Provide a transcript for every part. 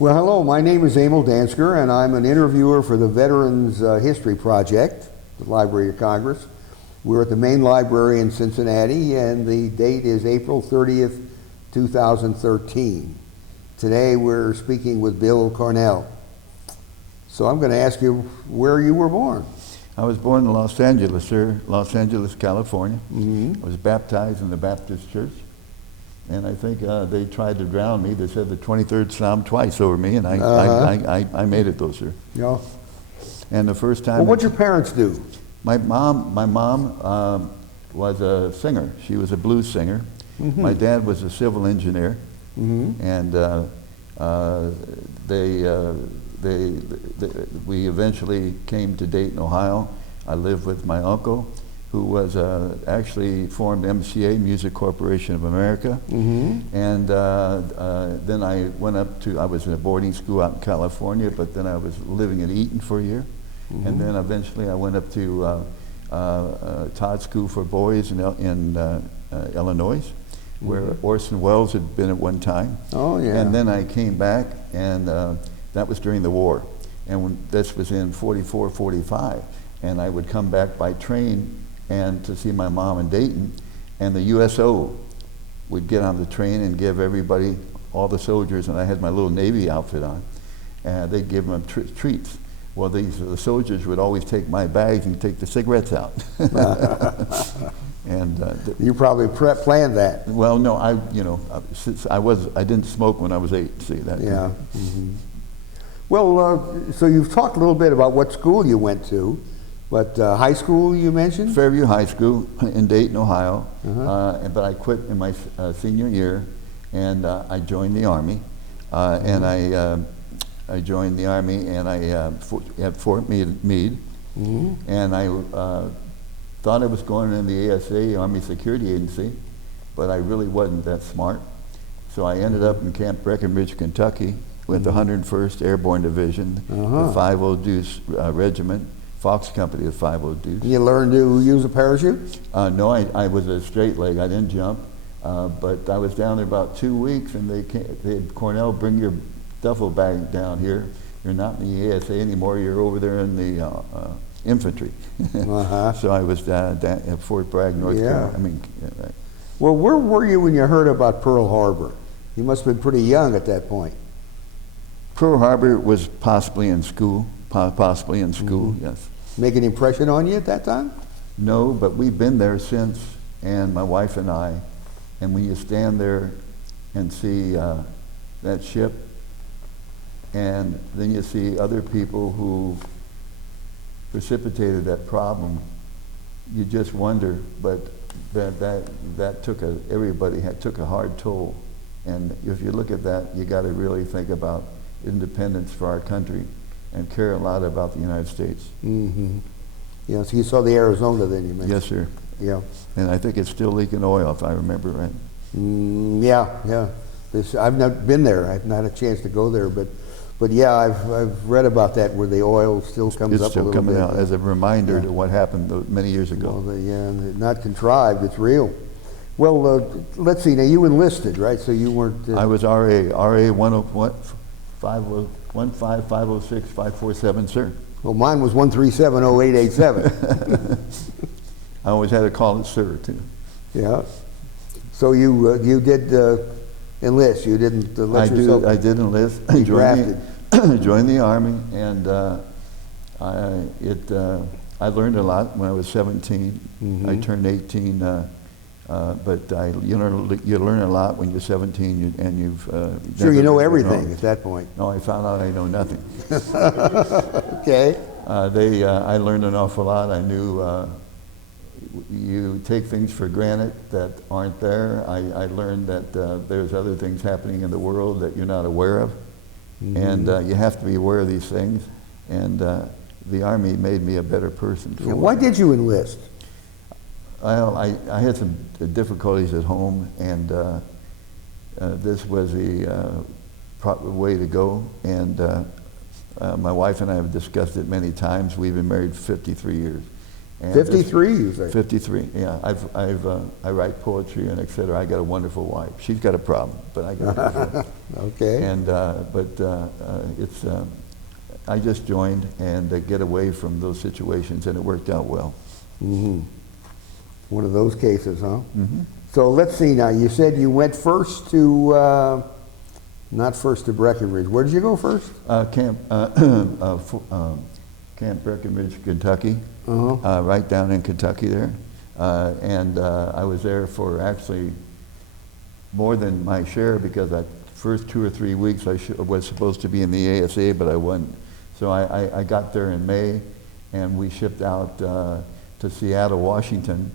Well, hello, my name is Emil Dansker, and I'm an interviewer for the Veterans History Project, the Library of Congress. We're at the main library in Cincinnati, and the date is April 30th, 2013. Today we're speaking with Bill Cornell. So I'm going to ask you where you were born. I was born in Los Angeles, sir, Los Angeles, California. Mm-hmm. I was baptized in the Baptist church. And I think they tried to drown me. They said the 23rd Psalm twice over me, and I made it though, sir. Yeah. And the first time... Well, what'd your parents do? My mom was a singer. She was a blues singer. Mm-hmm. My dad was a civil engineer. Mm-hmm. And we eventually came to Dayton, Ohio. I lived with my uncle, who was actually formed MCA, Music Corporation of America. Mm-hmm. And then I went I was in a boarding school out in California, but then I was living in Eaton for a year. Mm-hmm. And then eventually I went up to Todd School for Boys in Illinois, where Orson Welles had been at one time. Oh, yeah. And then I came back, and that was during the war. And this was in 44, 45. And I would come back by train and to see my mom in Dayton, and the USO would get on the train and give everybody, all the soldiers, and I had my little Navy outfit on, and they'd give them treats. Well, the soldiers would always take my bags and take the cigarettes out. And you probably planned that. well, no, since I didn't smoke when I was 8. See that? Yeah. Mm-hmm. Well, so you've talked a little bit about what school you went to. But high school, you mentioned? Fairview High School in Dayton, Ohio. Uh-huh. But I quit in my senior year, and I joined the Army. And I joined the Army, and I at Fort Meade. Mm-hmm. And I thought I was going in the ASA, Army Security Agency, but I really wasn't that smart. So I ended up in Camp Breckenridge, Kentucky, with the 101st Airborne Division, the 50 Deuce Regiment, Fox Company of 50 Deuce. You learned to use a parachute? No, I was a straight leg. I didn't jump. But I was down there about 2 weeks, and they had Cornell, bring your duffel bag down here. You're not in the ASA anymore. You're over there in the infantry. So I was at Fort Bragg, North Carolina. Well, where were you when you heard about Pearl Harbor? You must have been pretty young at that point. Pearl Harbor was possibly in school. Yes. Make an impression on you at that time? No, but we've been there since, and my wife and I, and when you stand there and see that ship, and then you see other people who precipitated that problem, you just wonder, but that took everybody took a hard toll. And if you look at that, you got to really think about independence for our country and care a lot about the United States. Mm-hmm. Yeah, so you saw the Arizona then, you mentioned. Yes, sir. Yeah. And I think it's still leaking oil, if I remember right. Yeah. I've not been there. I've not had a chance to go there, but yeah, I've read about that where the oil still comes up a little bit. It's still coming out as a reminder to what happened many years ago. Well, not contrived, it's real. Well, let's see, now you enlisted, right? So you weren't... I was RA 15506 547, sir. Well, mine was 1370887. I always had to call it sir, too. Yeah. So you did enlist. You didn't let yourself... I did enlist. Drafted. Joined the Army, and I learned a lot when I was 17. Mm-hmm. I turned 18, but you learn a lot when you're 17 and you've... Sure, you know everything at that point. No, I found out I know nothing. Okay. I learned an awful lot. I knew you take things for granted that aren't there. I learned that there's other things happening in the world that you're not aware of. Mm-hmm. And you have to be aware of these things. And the Army made me a better person. Why did you enlist? Well, I had some difficulties at home, and this was the proper way to go. And my wife and I have discussed it many times. We've been married 53 years. And 53, you say? 53, yeah. I write poetry and et cetera. I got a wonderful wife. She's got a problem, but I got a Okay. And, I just joined and get away from those situations, and it worked out well. Mm-hmm. One of those cases, huh? Mm-hmm. So let's see now. You said you went first to, not first to Breckenridge. Where did you go first? Camp Breckenridge, Kentucky, Uh-huh. right down in Kentucky there. I was there for actually more than my share, because the first 2 or 3 weeks I was supposed to be in the ASA, but I wasn't. So I got there in May, and we shipped out to Seattle, Washington,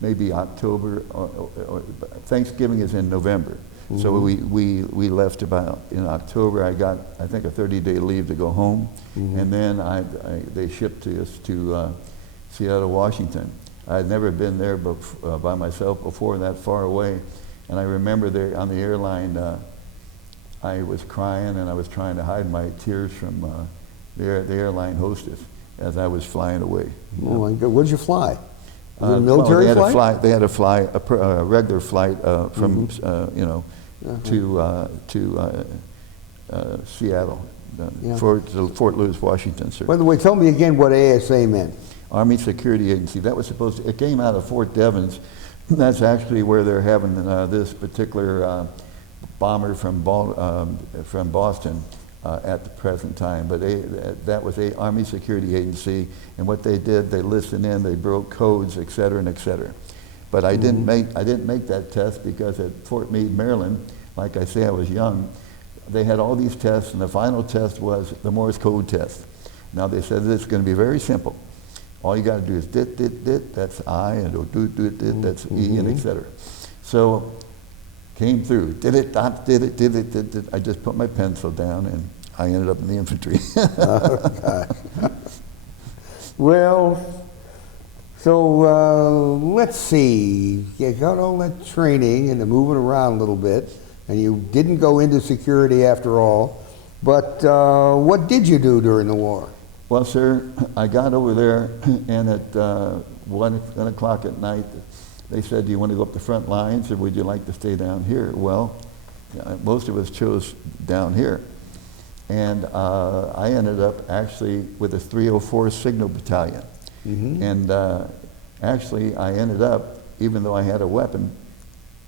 maybe October, or Thanksgiving is in November. Mm-hmm. So we left about in October. I got, I think, a 30-day leave to go home, mm-hmm. and then they shipped us to Seattle, Washington. I'd never been there by myself before, that far away, and I remember there on the airline, I was crying and I was trying to hide my tears from the airline hostess as I was flying away. Oh my God! Where'd you fly? Was it a military flight? They had a flight, a regular flight from mm-hmm. to Seattle, Yeah. to Fort Lewis, Washington, sir. By the way, tell me again what ASA meant. Army Security Agency. That was supposed to. It came out of Fort Devens. That's actually where they're having this particular bomber from Boston. At the present time, but that was a Army Security Agency, and what they did, they listened in, they broke codes, et cetera, and et cetera. But I didn't make that test, because at Fort Meade, Maryland, like I say, I was young. They had all these tests, and the final test was the Morse code test. Now they said it's going to be very simple. All you got to do is dit dit dit, that's I, and do dit dit, that's E, and et cetera. So came through, did it. I just put my pencil down, and I ended up in the infantry. Oh, gosh. Well, so let's see. You got all that training and the moving around a little bit, and you didn't go into security after all. But what did you do during the war? Well, sir, I got over there, and at 1 o'clock at night, they said, do you want to go up the front lines, or would you like to stay down here? Well, most of us chose down here. And I ended up actually with a 304 Signal Battalion. Mm-hmm. And actually, I ended up, even though I had a weapon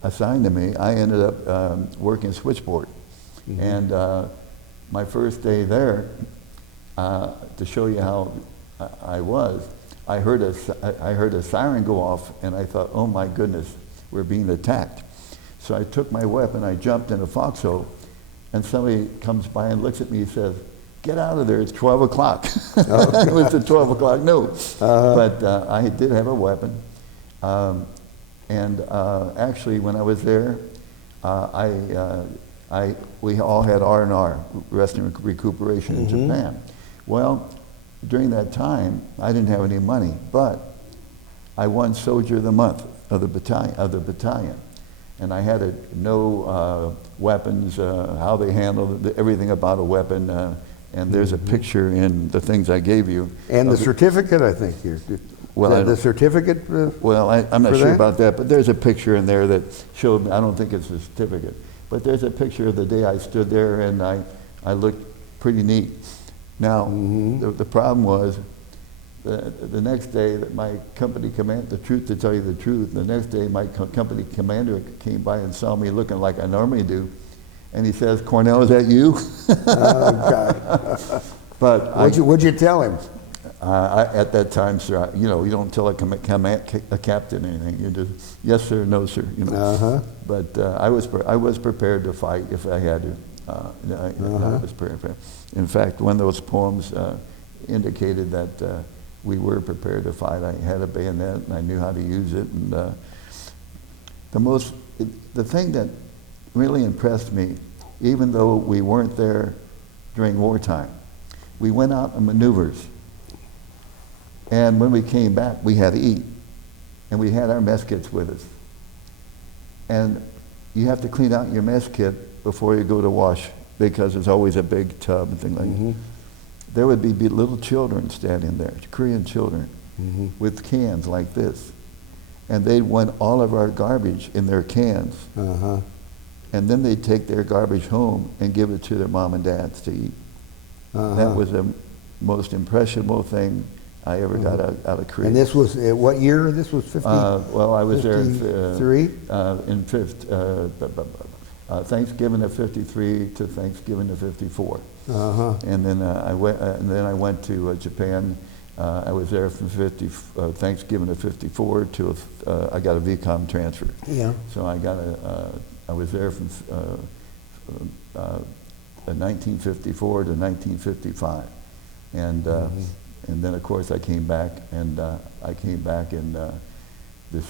assigned to me, I ended up working switchboard. Mm-hmm. And my first day there, to show you how I was, I heard a siren go off, and I thought, oh my goodness, we're being attacked. So I took my weapon, I jumped in a foxhole, and somebody comes by and looks at me and says, get out of there, it's 12 o'clock. Oh, it was the 12 o'clock news. But I did have a weapon. Actually, when I was there, we all had R&R, rest and recuperation, in Japan. Well, during that time, I didn't have any money, but I won Soldier of the Month of the battalion. And I had to know weapons, how they handled everything about a weapon, and there's a picture in the things I gave you. And the certificate, I think, here. Well, the certificate? Well, I'm not sure about that, but there's a picture in there that showed me. I don't think it's a certificate, but there's a picture of the day I stood there, and I looked pretty neat. Now, the problem was, the next day that my company commander, to tell you the truth, the next day my company commander came by and saw me looking like I normally do, and he says, Cornell, is that you? Oh, God. But what'd you tell him? At that time, sir, you don't tell a captain anything. You just, yes, sir, no, sir. But I was prepared to fight if I had to. I was prepared. In fact, one of those poems indicated that we were prepared to fight. I had a bayonet, and I knew how to use it. And the thing that really impressed me, even though we weren't there during wartime, we went out on maneuvers. And when we came back, we had to eat. And we had our mess kits with us. And you have to clean out your mess kit before you go to wash, because there's always a big tub and things like that. there would be little children standing there, Korean children, Mm-hmm. with cans like this. And they'd want all of our garbage in their cans. Uh-huh. And then they'd take their garbage home and give it to their mom and dads to eat. Uh-huh. That was the most impressionable thing I ever got out of Korea. And this was, what year? This was 50? Well, I was there Three? in Thanksgiving of '53 to Thanksgiving of '54. Uh-huh. And then I went to Japan. I was there from Thanksgiving of '54 to I got a VCOM transfer. Yeah. So I was there from 1954 to 1955, and and then of course I came back, and I came back in this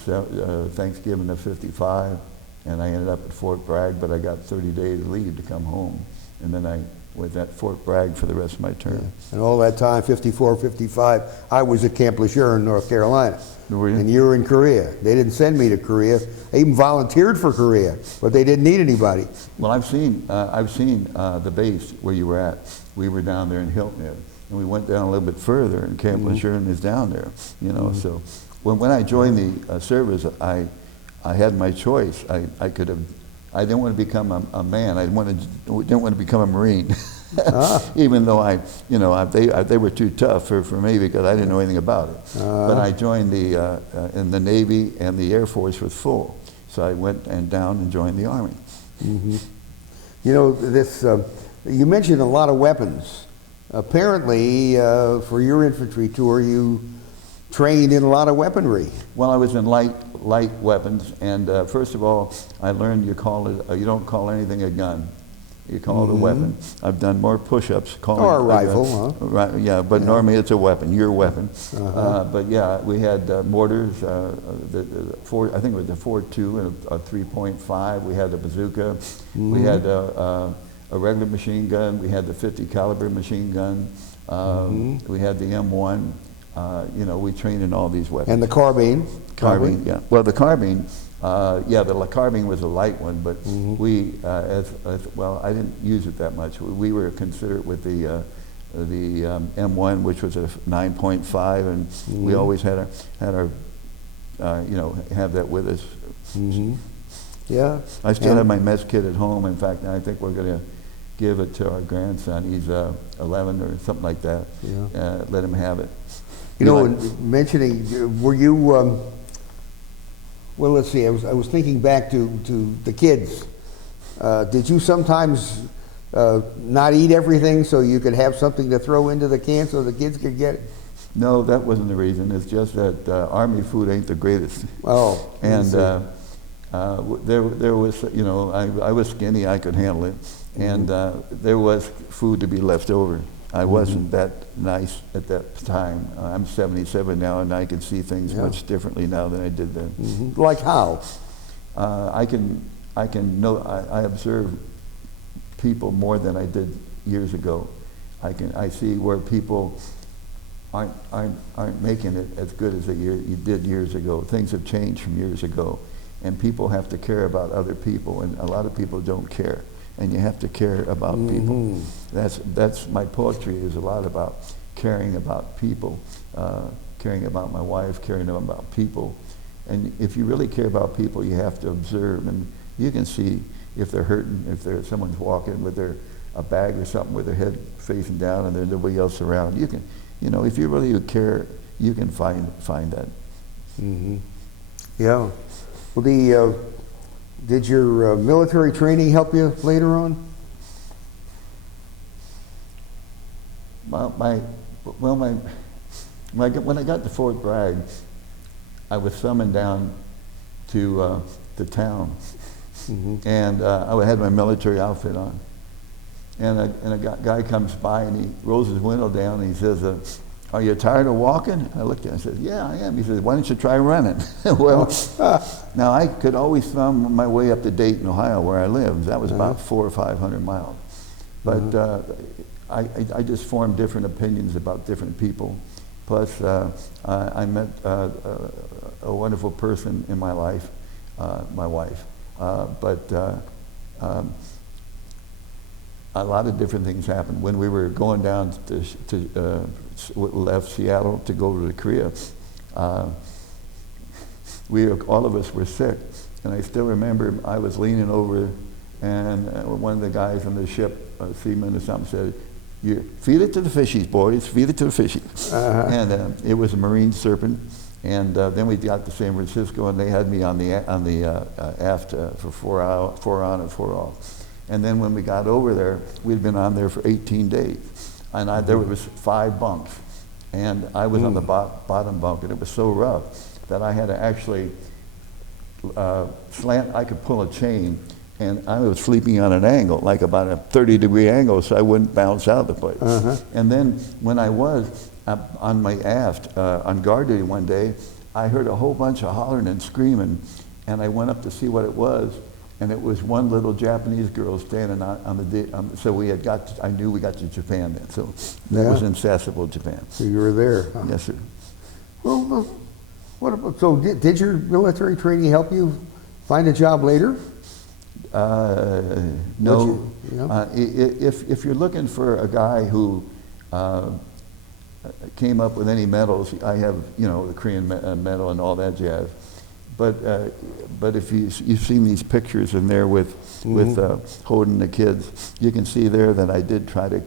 Thanksgiving of '55, and I ended up at Fort Bragg, but I got 30 days leave to come home, and then I was at Fort Bragg for the rest of my term. Yeah. And all that time, 54, 55, I was at Camp Lejeune in North Carolina. Were you? And you were in Korea. They didn't send me to Korea. I even volunteered for Korea, but they didn't need anybody. Well, I've seen the base where you were at. We were down there in Hilton, and we went down a little bit further, and Camp Lejeune is down there. You know, so when I joined the service, I had my choice. I could have. I didn't want to become a man. I didn't want to become a Marine. Even though they were too tough for me because I didn't know anything about it. But I joined in the Navy, and the Air Force was full. So I went down and joined the Army. Mm-hmm. You know, this, you mentioned a lot of weapons. Apparently, for your infantry tour, you trained in a lot of weaponry. Well, I was in light weapons, and first of all, I learned you don't call anything a gun. You call it a weapon. I've done more push-ups calling Or a it rifle, gun. huh? Right, yeah, but normally it's a weapon, your weapon. But yeah, we had mortars, I think it was the 4.2 and a 3.5. We had a bazooka. We had a regular machine gun. We had the 50 caliber machine gun. We had the M1. We trained in all these weapons. And the carbine. Carbine, yeah. Well, the carbine, the carbine was a light one, but we, well, I didn't use it that much. We were considered with the M1, which was a 9.5, and we always had our have that with us. Yeah. I still have my mess kit at home. In fact, I think we're going to give it to our grandson. He's 11 or something like that. Yeah. Let him have it. You know, mentioning, were you, well, let's see, I was thinking back to the kids. Did you sometimes not eat everything so you could have something to throw into the can so the kids could get it? No, that wasn't the reason. It's just that Army food ain't the greatest. Oh. And there was, I was skinny, I could handle it. And there was food to be left over. I wasn't that nice at that time. I'm 77 now, and I can see things much differently now than I did then. Like how? I observe people more than I did years ago. I see where people aren't making it as good as you did years ago. Things have changed from years ago, and people have to care about other people, and a lot of people don't care. And you have to care about people. That's my poetry is a lot about caring about people, caring about my wife, caring about people. And if you really care about people, you have to observe, and you can see if they're hurting, if someone's walking with a bag or something with their head facing down and there's nobody else around. You can, if you really care, you can find that. Yeah. Well, did your military training help you later on? When I got to Fort Bragg, I was summoned down to the town, and I had my military outfit on, and a guy comes by and he rolls his window down and he says, "Are you tired of walking?" I looked at him and said, "Yeah, I am." He said, "Why don't you try running?" Well, now I could always thumb my way up to Dayton, Ohio, where I lived. That was about 400 or 500 miles. But I just formed different opinions about different people. Plus, I met a wonderful person in my life, my wife. a lot of different things happened. When we were going down left Seattle to go to Korea, all of us were sick. And I still remember I was leaning over, and one of the guys on the ship, a seaman or something, said, "You feed it to the fishies, boys, feed it to the fishies." And it was a marine serpent. And then we got to San Francisco, and they had me on the aft for 4 on and 4 off. And then when we got over there, we'd been on there for 18 days. And there was 5 bunks. And I was on the bottom bunk, and it was so rough that I had to actually I could pull a chain, and I was sleeping on an angle, like about a 30-degree angle, so I wouldn't bounce out of the place. And then when I was on my aft, on guard duty one day, I heard a whole bunch of hollering and screaming, and I went up to see what it was, and it was one little Japanese girl standing so I knew we got to Japan then. So that was in Sasebo, Japan. So you were there, huh? Yes, sir. Well, did your military training help you find a job later? No. If you're looking for a guy who came up with any medals, I have, the Korean medal and all that jazz. But if you've seen these pictures in there with holding the kids, you can see there that I did try to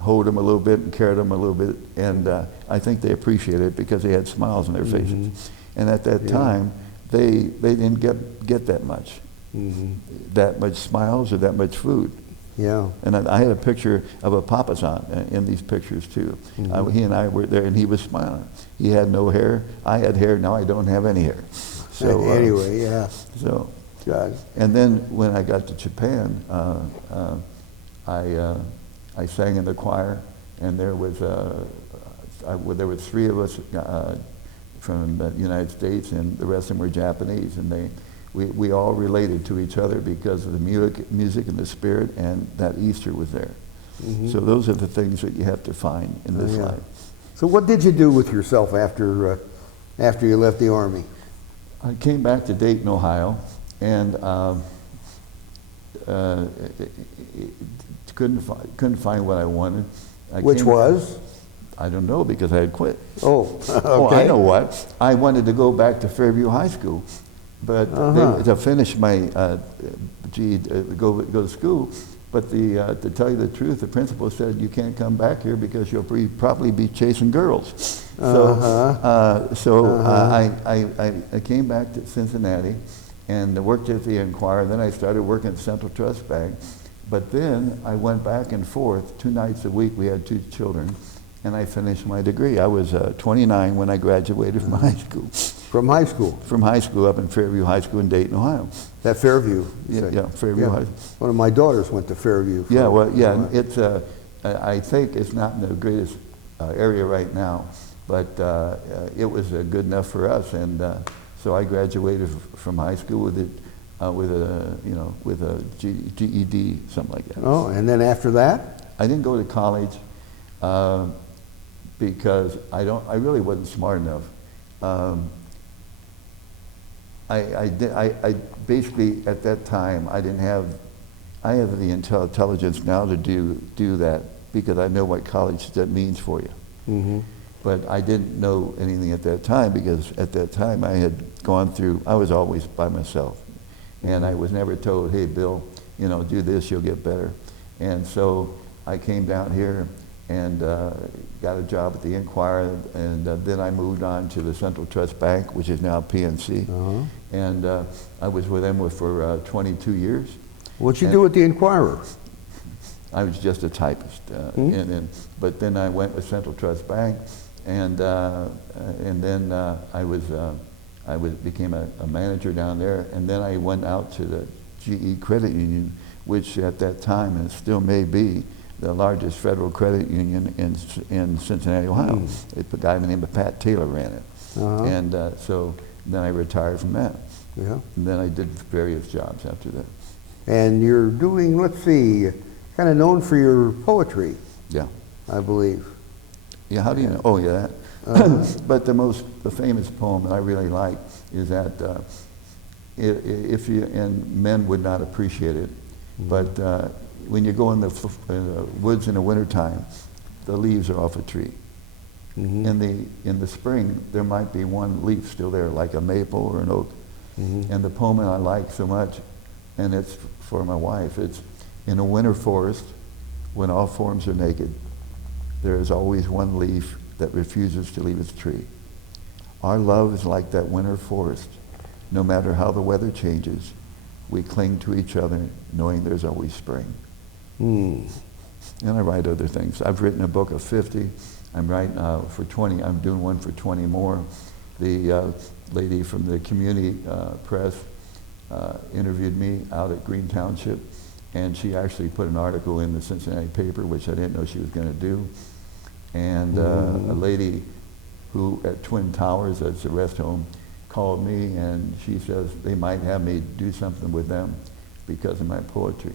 hold them a little bit and carry them a little bit, and I think they appreciated it because they had smiles on their faces. And at that time, they didn't get that much, that much smiles or that much food. Yeah. And I had a picture of a papasan in these pictures too. He and I were there, and he was smiling. He had no hair. I had hair. Now I don't have any hair. So anyway, yeah. So. God. And then when I got to Japan, I sang in the choir, and there were 3 of us from the United States, and the rest of them were Japanese, and we all related to each other because of the music and the spirit, and that Easter was there. So those are the things that you have to find in this life. So what did you do with yourself after you left the Army? I came back to Dayton, Ohio, and couldn't find what I wanted. Which was? I don't know, because I had quit. Oh, okay. Oh, I know what. I wanted to go back to Fairview High School, but to finish my go to school. But to tell you the truth, the principal said, "You can't come back here because you'll probably be chasing girls." So, I came back to Cincinnati and worked at the Enquirer. Then I started working at Central Trust Bank. But then I went back and forth 2 nights a week. We had 2 children, and I finished my degree. I was 29 when I graduated from high school. From high school? From high school, up in Fairview High School in Dayton, Ohio. That Fairview? Yeah, Fairview High School. One of my daughters went to Fairview. It's I think it's not in the greatest area right now, but it was good enough for us, and so I graduated from high school with a GED, something like that. Oh, and then after that? I didn't go to college because I really wasn't smart enough. I basically at that time I have the intelligence now to do that because I know what college that means for you. But I didn't know anything at that time because at that time I was always by myself. And I was never told, "Hey, Bill, do this, you'll get better." And so I came down here and got a job at the Enquirer, and then I moved on to the Central Trust Bank, which is now PNC. And I was with them for 22 years. What'd you do at the Enquirer? I was just a typist. But then I went with Central Trust Bank, and then I became a manager down there, and then I went out to the GE Credit Union, which at that time, and still may be, the largest federal credit union in Cincinnati, Ohio. A guy named Pat Taylor ran it. And so then I retired from that. And then I did various jobs after that. And you're doing, let's see, kind of known for your poetry. Yeah. I believe. Yeah, how do you know? Oh, yeah, that. But the famous poem that I really like is that and men would not appreciate it, but when you go in the woods in the wintertime, the leaves are off a tree. In the spring, there might be one leaf still there, like a maple or an oak. And the poem I like so much, and it's for my wife, it's, in a winter forest, when all forms are naked, there is always one leaf that refuses to leave its tree. Our love is like that winter forest. No matter how the weather changes, we cling to each other, knowing there's always spring. And I write other things. I've written a book of 50. I'm writing for 20. I'm doing one for 20 more. The lady from the community press interviewed me out at Green Township, and she actually put an article in the Cincinnati paper, which I didn't know she was going to do. And a lady who at Twin Towers, that's a rest home, called me, and she says they might have me do something with them because of my poetry.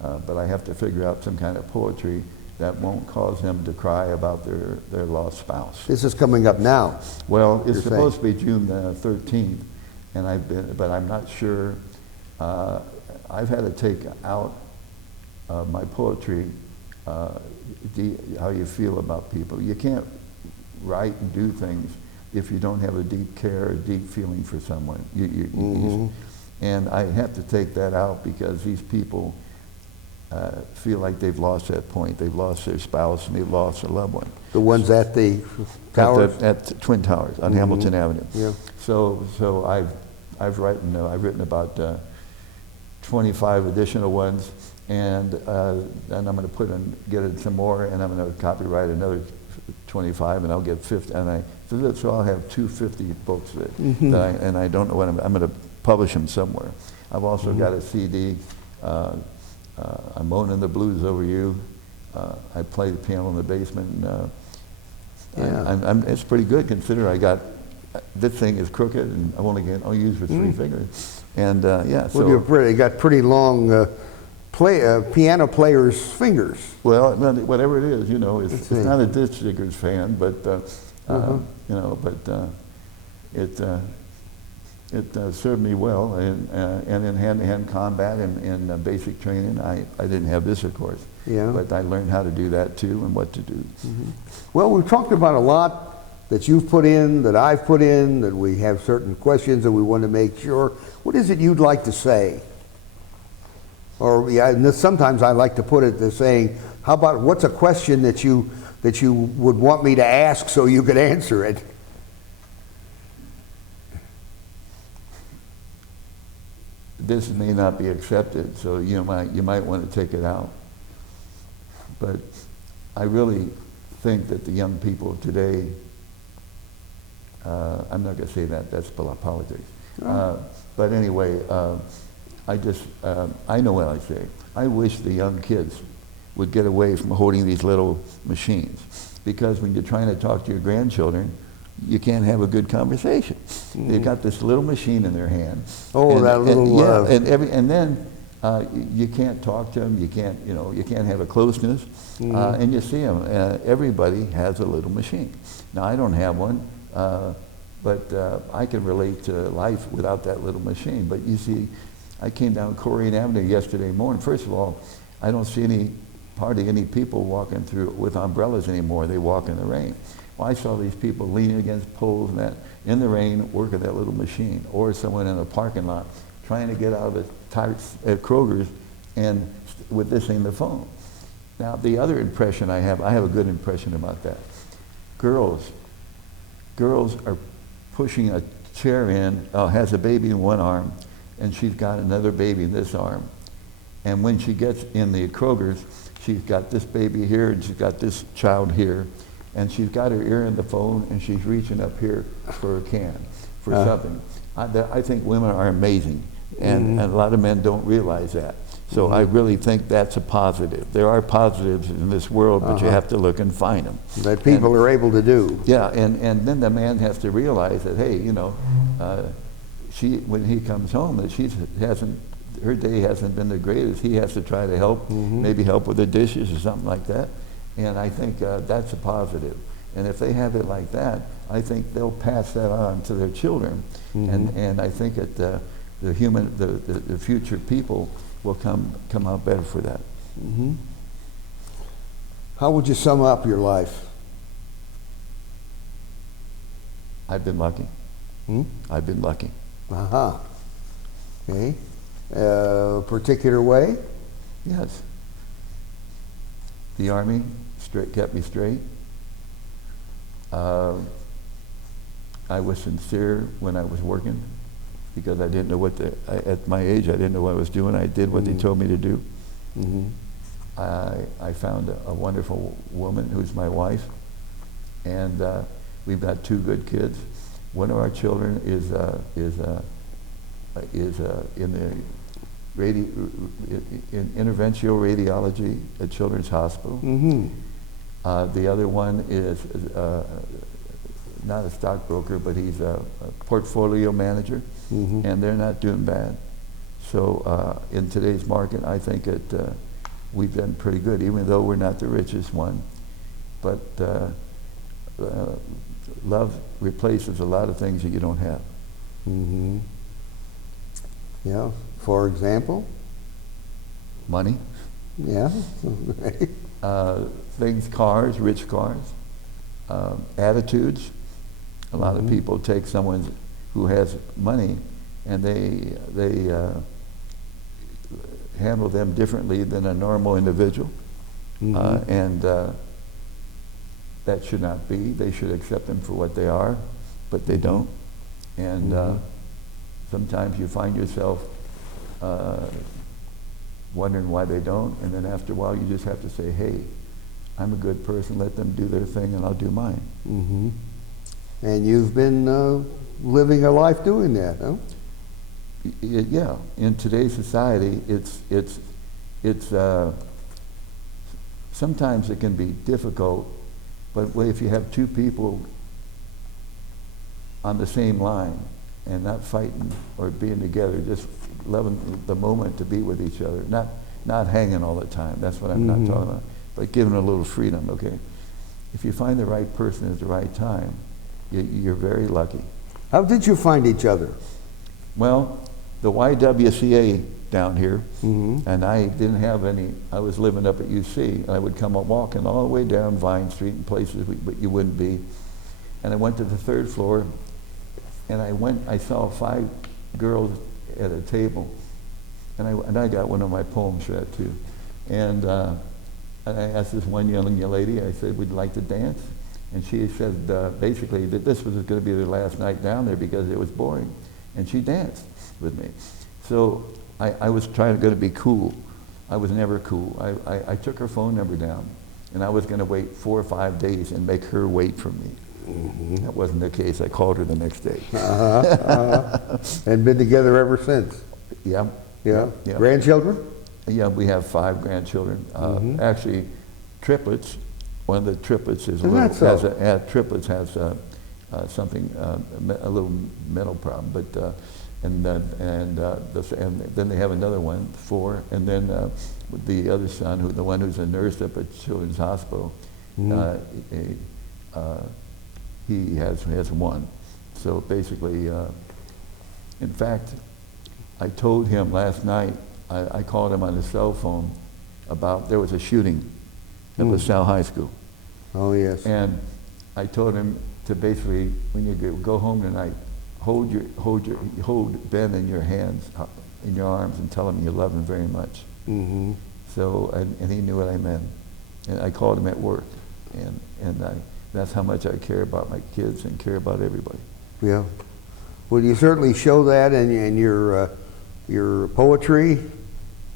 But I have to figure out some kind of poetry that won't cause them to cry about their lost spouse. This is coming up now. Well, it's supposed to be June the 13th, and but I'm not sure. I've had to take out my poetry, how you feel about people. You can't write and do things if you don't have a deep care, a deep feeling for someone. And I have to take that out because these people feel like they've lost that point. They've lost their spouse and they've lost a loved one. The ones at the towers? At the Twin Towers on Hamilton Avenue. Yeah. So I've written about 25 additional ones, and I'm going to get it some more, and I'm going to copyright another 25, and I'll get 50, so I'll have 250 books and I don't know when I'm going to publish them somewhere. I've also got a CD. I'm moaning the blues over you. I play the piano in the basement. And, it's pretty good considering this thing is crooked and I've only used for 3 fingers. And yeah, so. Well, you got pretty long piano player's fingers. Well, whatever it is, it's not a Ditch Diggers fan, but it served me well, and in hand-to-hand combat and in basic training, I didn't have this, of course. Yeah. But I learned how to do that too, and what to do. Well, we've talked about a lot that you've put in, that I've put in, that we have certain questions that we want to make sure. What is it you'd like to say? Or sometimes I like to put it as saying, how about what's a question that you would want me to ask so you could answer it? This may not be accepted, so you might want to take it out. But I really think that the young people of today, I'm not going to say that, that's politics. But anyway, I know what I say. I wish the young kids would get away from holding these little machines, because when you're trying to talk to your grandchildren, you can't have a good conversation. They've got this little machine in their hand. Oh, and, that little. And then you can't talk to them. You can't have a closeness. And you see them. Everybody has a little machine. Now I don't have one, but I can relate to life without that little machine. But you see, I came down Cornell Avenue yesterday morning. First of all, I don't see hardly any people walking through with umbrellas anymore. They walk in the rain. Well, I saw these people leaning against poles and that in the rain working that little machine, or someone in a parking lot trying to get out of at Kroger's and with this in the phone. Now, the other impression I have a good impression about that. Girls are pushing a chair in, has a baby in one arm, and she's got another baby in this arm. And when she gets in the Kroger's, she's got this baby here and she's got this child here. And she's got her ear in the phone and she's reaching up here for a can, for something. I think women are amazing, and a lot of men don't realize that. So I really think that's a positive. There are positives in this world, but you have to look and find them. That people are able to do. Yeah, and then the man has to realize that, hey, when he comes home, that her day hasn't been the greatest. He has to try to help, maybe help with the dishes or something like that. And I think that's a positive. And if they have it like that, I think they'll pass that on to their children. And I think that the future people will come out better for that. Mm-hmm. How would you sum up your life? I've been lucky. Hmm? I've been lucky. Uh-huh. Okay. Particular way? Yes. The Army kept me straight. I was sincere when I was working because I didn't know at my age, I didn't know what I was doing. I did what they told me to do. Mm-hmm. I found a wonderful woman who's my wife, and we've got 2 good kids. One of our children is in the in interventional radiology at Children's Hospital. Mm-hmm. The other one is not a stockbroker, but he's a portfolio manager, Mm-hmm. and they're not doing bad. So in today's market, I think that we've done pretty good, even though we're not the richest one. But love replaces a lot of things that you don't have. Mm-hmm. Yeah. For example? Money, Yeah. things, cars, rich cars, attitudes. A lot of people take someone who has money and they handle them differently than a normal individual. And that should not be. They should accept them for what they are, but they don't. And sometimes you find yourself wondering why they don't, and then after a while you just have to say, hey, I'm a good person, let them do their thing and I'll do mine. Mm-hmm. And you've been living a life doing that, huh? Yeah, in today's society, it's sometimes it can be difficult, but if you have 2 people on the same line and not fighting or being together, just loving the moment to be with each other, not hanging all the time. That's what I'm not talking about, but giving a little freedom. Okay, if you find the right person at the right time, you're very lucky. How did you find each other? Well, the YWCA down here, Mm-hmm. and I didn't have any. I was living up at UC, and I would come up walking all the way down Vine Street and places but you wouldn't be. And I went to the 3rd floor, and I saw 5 girls at a table, and I got one of my poems read too. And I asked this one young lady, I said, would you like to dance? And she said basically that this was going to be their last night down there because it was boring. And she danced with me. So I was going to be cool. I was never cool. I took her phone number down, and I was going to wait 4 or 5 days and make her wait for me. Mm-hmm. That wasn't the case. I called her the next day. And been together ever since? Yeah. Yeah. Yeah. Grandchildren? Yeah, we have 5 grandchildren. Actually, triplets. One of the triplets is triplets has something a little mental problem, but and then they have another one, 4, and then the other son, the one who's a nurse up at Children's Hospital, he has 1. So basically, in fact, I told him last night. I called him on his cell phone about there was a shooting at LaSalle High School. Oh yes. And I told him to basically, when you go home tonight, hold Ben in your hands, in your arms, and tell him you love him very much. Mm-hmm. So, and he knew what I meant. And I called him at work, and that's how much I care about my kids and care about everybody. Yeah. Well, you certainly show that in your poetry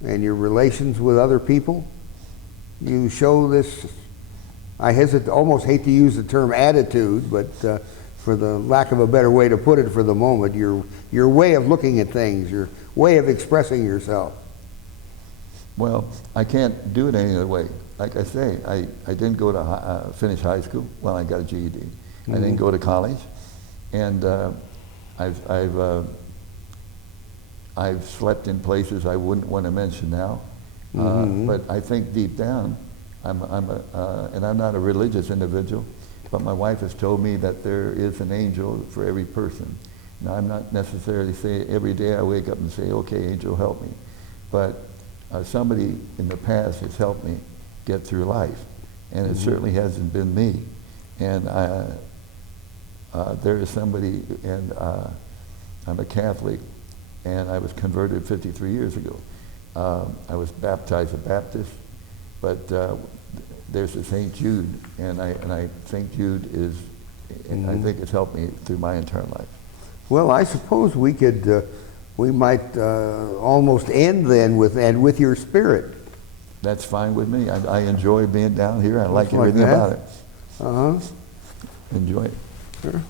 and your relations with other people. You show this. I almost hate to use the term attitude, but for the lack of a better way to put it for the moment, your way of looking at things, your way of expressing yourself. Well, I can't do it any other way. Like I say, I didn't go to finish high school. Well, I got a GED. I didn't go to college, and I've slept in places I wouldn't want to mention now. But I think deep down, and I'm not a religious individual, but my wife has told me that there is an angel for every person. Now, I'm not necessarily saying every day I wake up and say, okay, angel, help me. But somebody in the past has helped me get through life, and it certainly hasn't been me. And there is somebody, and I'm a Catholic, and I was converted 53 years ago. I was baptized a Baptist, but there's a St. Jude, and I think Jude is, and I think it's helped me through my entire life. Well, I suppose we could, we might almost end then with, and with your spirit. That's fine with me. I enjoy being down here. I like Like everything that. about it. Uh-huh. Enjoy it. Sure.